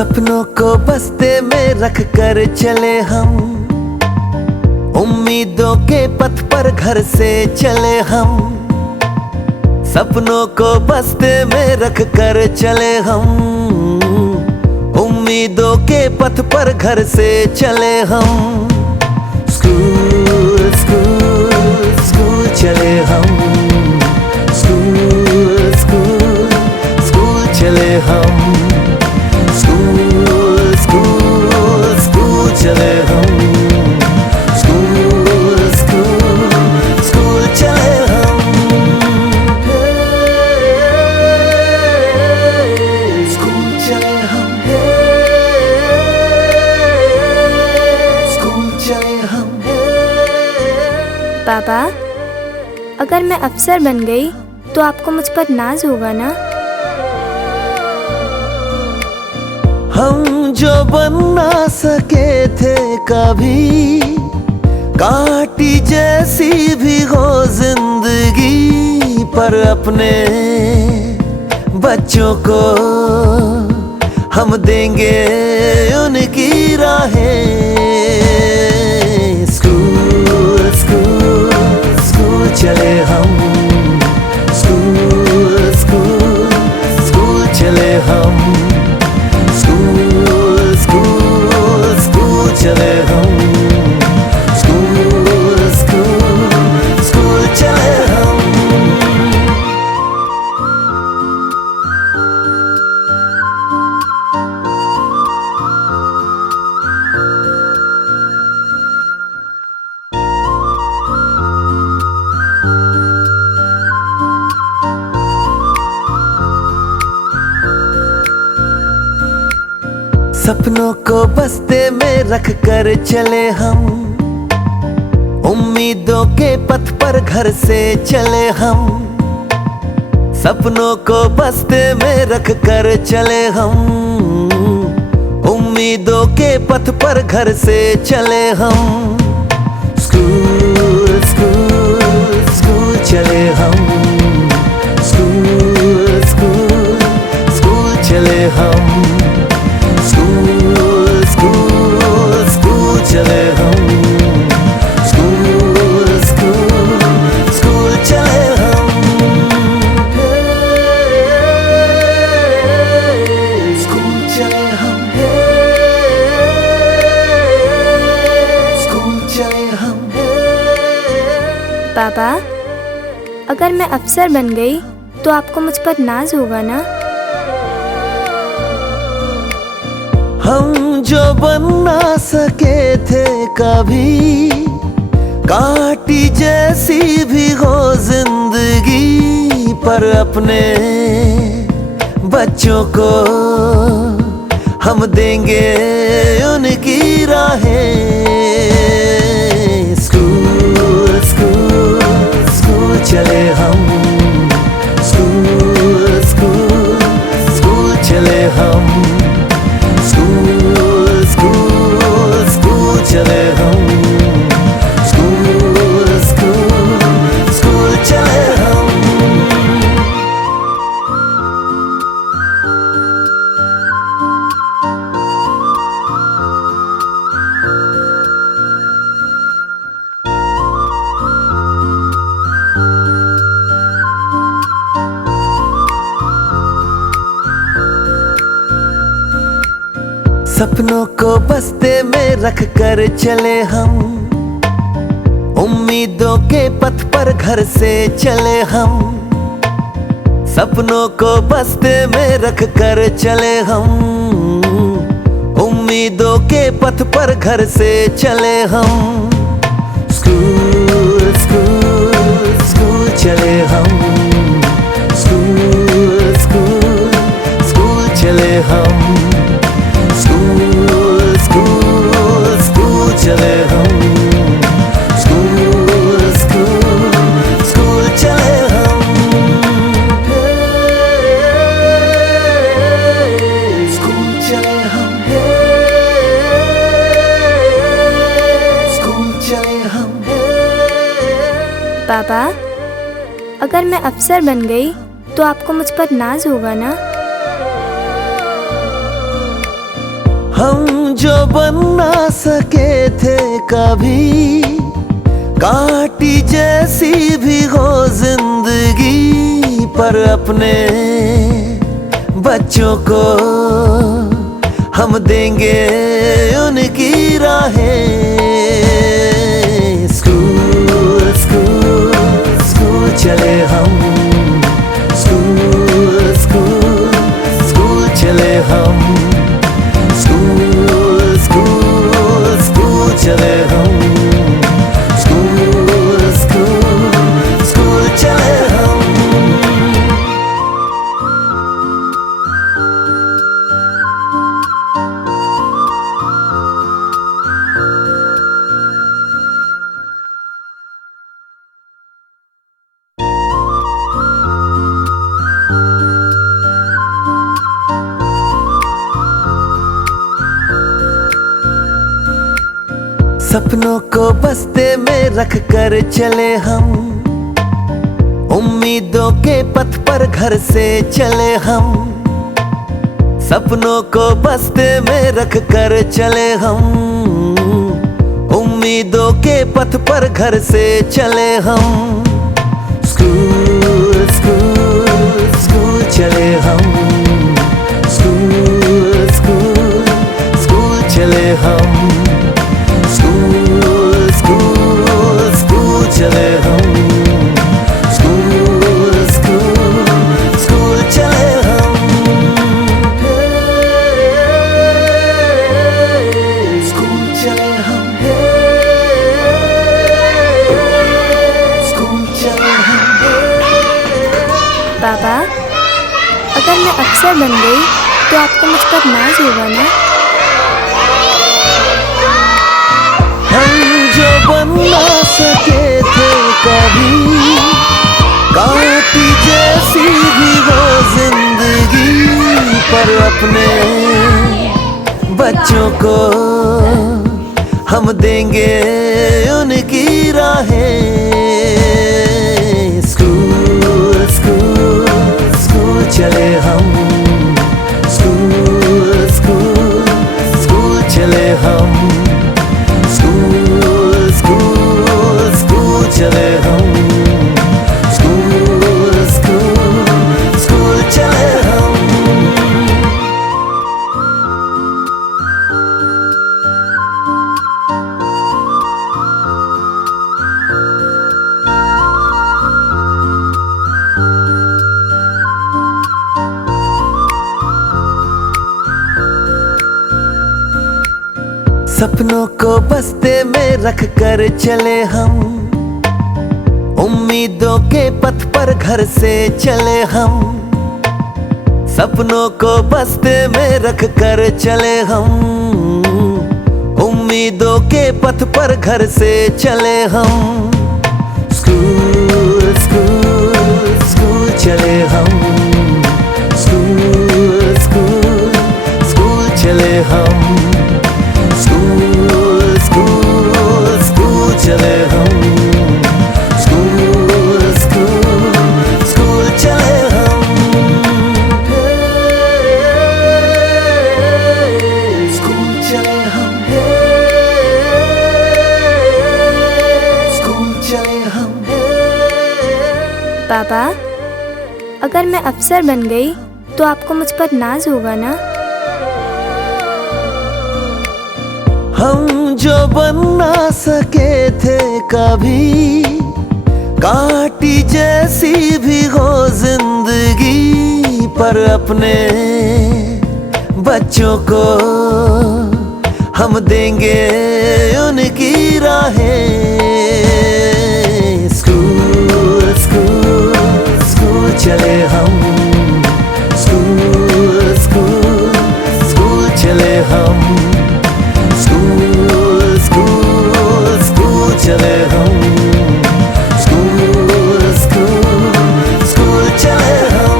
सपनों को बस्ते में रख कर चले हम, उम्मीदों के पथ पर घर से चले हम। सपनों को बस्ते में रख कर चले हम, उम्मीदों के पथ पर घर से चले हम। स्कूल स्कूल स्कूल चले हम, स्कूल स्कूल स्कूल चले हम, स्कूल स्कूल स्कूल चले हम, स्कूल स्कूल स्कूल चले हम। स्कूल चले हम, स्कूल चले हम। पापा, अगर मैं अफसर बन गई तो आपको मुझ पर नाज होगा ना? हम जो बन ना सके थे कभी, कांटी जैसी भी हो जिंदगी, पर अपने बच्चों को हम देंगे उनकी राहें। स्कूल स्कूल स्कूल चले हम, स्कूल स्कूल स्कूल चले हम, स्कूल स्कूल स्कूल चले हम, स्कूल स्कूल स्कूल चले हम। सपनों को बस्ते में रख कर चले हम, उम्मीदों के पथ पर घर से चले हम। सपनों को बस्ते में रख कर चले हम, उम्मीदों के पथ पर घर से चले हम। स्कूल स्कूल स्कूल चले हम, स्कूल स्कूल स्कूल चले हम, स्कूल स्कूल स्कूल चले हम, स्कूल स्कूल स्कूल चले हम। स्कूल चले हम, स्कूल चले हम। पापा, अगर मैं अफसर बन गई तो आपको मुझ पर नाज होगा ना? हम जो बन ना सके थे कभी, कांटी जैसी भी हो जिंदगी, पर अपने बच्चों को हम देंगे उनकी राहें। स्कूल स्कूल स्कूल चले हम, स्कूल स्कूल स्कूल चले हम, स्कूल स्कूल स्कूल चले हम, स्कूल स्कूल स्कूल चले हम। सपनों को बस्ते में रख कर चले हम, उम्मीदों के पथ पर घर से चले हम। सपनों को बस्ते में रख कर चले हम, उम्मीदों के पथ पर घर से चले हम। स्कूल स्कूल स्कूल चले हम, स्कूल स्कूल स्कूल चले हम, स्कूल स्कूल स्कूल चले हम, स्कूल स्कूल स्कूल चले हम। स्कूल चले हम, स्कूल चले हम। पापा, अगर मैं अफसर बन गई तो आपको मुझ पर नाज होगा ना? हम जो बन ना सके थे कभी, काटी जैसी भी हो जिंदगी, पर अपने बच्चों को हम देंगे उनकी राहें। स्कूल स्कूल स्कूल चले हम, स्कूल स्कूल स्कूल चले हम, स्कूल स्कूल स्कूल चले हम, स्कूल स्कूल स्कूल चले हम। सपनों को बस्ते में रख कर चले हम, उम्मीदों के पथ पर घर से चले हम। सपनों को बस्ते में रख कर चले हम, उम्मीदों के पथ पर घर से चले हम। स्कूल स्कूल स्कूल चले हम, स्कूल स्कूल स्कूल चले हम, स्कूल स्कूल स्कूल चले हम, स्कूल स्कूल स्कूल चले हम। स्कूल चले हम, स्कूल चले हम। पापा, अगर मैं अफसर बन गई तो आपको मुझ पर नाज होगा ना? हम जो बन ना सके थे कभी, काटी जैसी भी वो जिंदगी, पर अपने बच्चों को हम देंगे उनकी राहें। स्कूल स्कूल स्कूल चले हम, स्कूल स्कूल स्कूल चले हम, स्कूल स्कूल स्कूल चले हम, स्कूल स्कूल स्कूल चले हम। सपनों को बस्ते में रख कर चले हम, उम्मीदों के पथ पर घर से चले हम। सपनों को बस्ते में रख कर चले हम, उम्मीदों के पथ पर घर से चले हम। स्कूल स्कूल स्कूल चले हम, स्कूल स्कूल स्कूल चले हम, स्कूल स्कूल स्कूल चले हम, स्कूल स्कूल स्कूल चले हम। स्कूल चले हम, स्कूल चले हम। पापा, अगर मैं अफसर बन गई तो आपको मुझ पर नाज होगा ना? हम जो बन ना सके थे कभी, काटी जैसी भी हो जिंदगी, पर अपने बच्चों को हम देंगे उनकी राहें। स्कूल स्कूल स्कूल चले हम, स्कूल स्कूल स्कूल चले हम, स्कूल स्कूल स्कूल चले हम, स्कूल स्कूल स्कूल चले हम।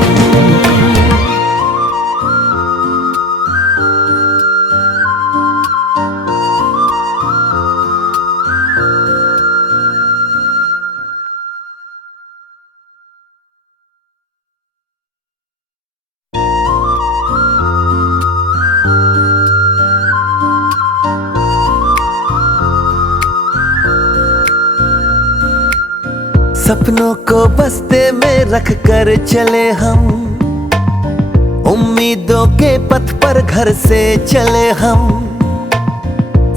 सपनों को बस्ते में रख कर चले हम, उम्मीदों के पथ पर घर से चले हम।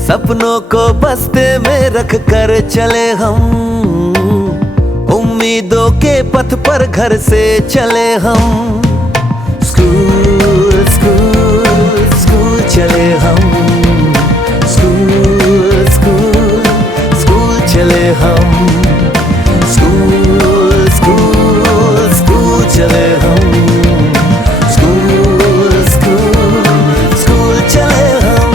सपनों को बस्ते में रख कर चले हम, उम्मीदों के पथ पर घर से चले हम। स्कूल स्कूल स्कूल चले हम, स्कूल स्कूल स्कूल चले हम, स्कूल स्कूल स्कूल चले हम, स्कूल स्कूल स्कूल चले हम।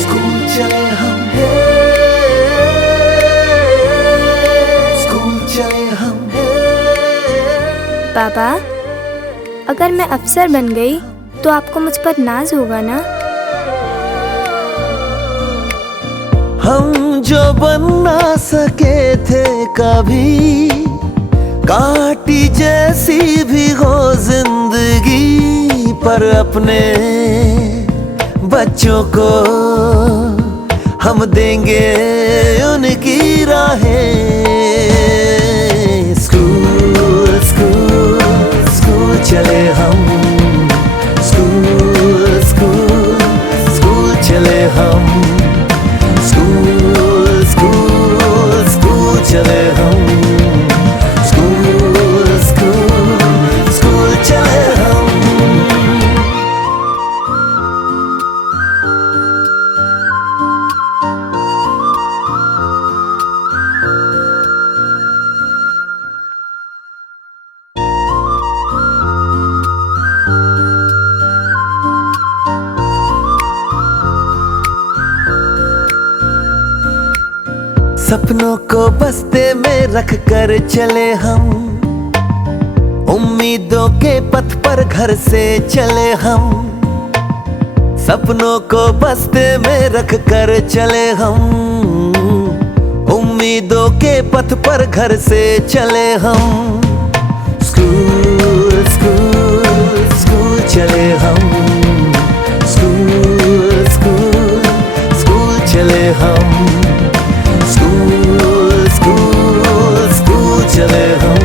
स्कूल चले हम, स्कूल चले हम। पापा, अगर मैं अफसर बन गई तो आपको मुझ पर नाज होगा ना? हम जो बन ना सके थे कभी, काटी जैसी भी हो जिंदगी, पर अपने बच्चों को हम देंगे उनकी राहें। स्कूल स्कूल स्कूल चले हम, स्कूल स्कूल स्कूल चले हम, स्कूल स्कूल स्कूल चले हम, स्कूल स्कूल स्कूल चले हम। सपनों को बस्ते में रख कर चले हम, उम्मीदों के पथ पर घर से चले हम। सपनों को बस्ते में रख कर चले हम, उम्मीदों के पथ पर घर से चले हम। स्कूल स्कूल स्कूल चले हम, स्कूल स्कूल स्कूल चले हम, स्कूल स्कूल स्कूल चले हम,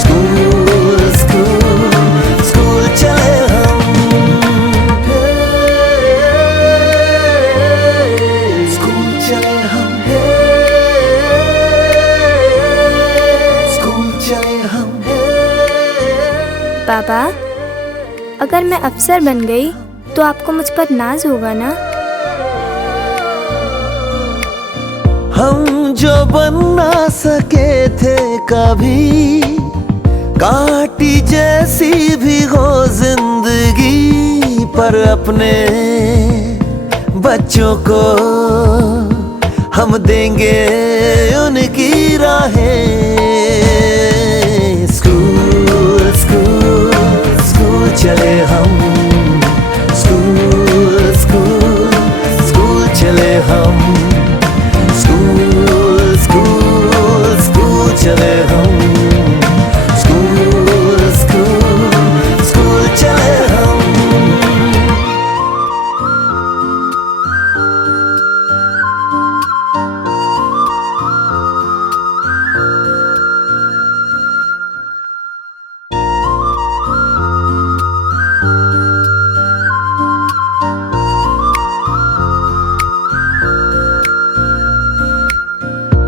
स्कूल स्कूल स्कूल चले हम। स्कूल चले हम, स्कूल चले हम। पापा, अगर मैं अफसर बन गई तो आपको मुझ पर नाज होगा ना? हम जो बन ना सके थे कभी, काटी जैसी भी हो जिंदगी, पर अपने बच्चों को हम देंगे उनकी राहें। स्कूल स्कूल स्कूल चले हम, स्कूल स्कूल स्कूल चले हम, स्कूल स्कूल स्कूल चले हम, स्कूल स्कूल स्कूल चले हम।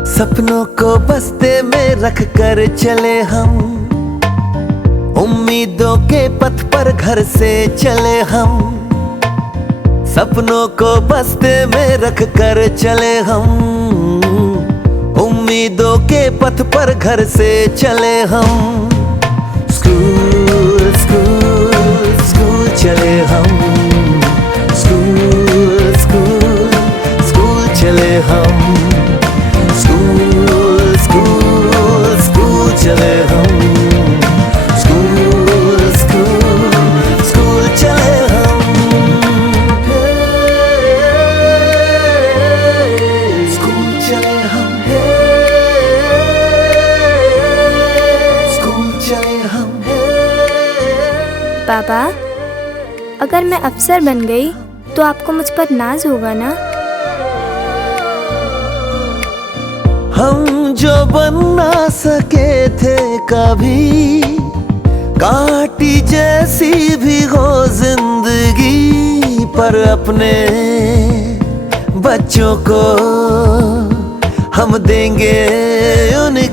सपनों को बस्ते में रख कर चले हम, उम्मीदों के पथ पर घर से चले हम। सपनों को बस्ते में रख कर चले हम, उम्मीदों के पथ पर घर से चले हम। स्कूल स्कूल स्कूल चले हम, स्कूल स्कूल स्कूल चले हम, स्कूल स्कूल स्कूल चले हम, स्कूल स्कूल स्कूल चले हम। स्कूल चले हम, स्कूल चले हम। पापा, अगर मैं अफसर बन गई तो आपको मुझ पर नाज होगा ना? हम जो बन ना सके थे कभी, काटी जैसी भी हो जिंदगी, पर अपने बच्चों को हम देंगे उनकी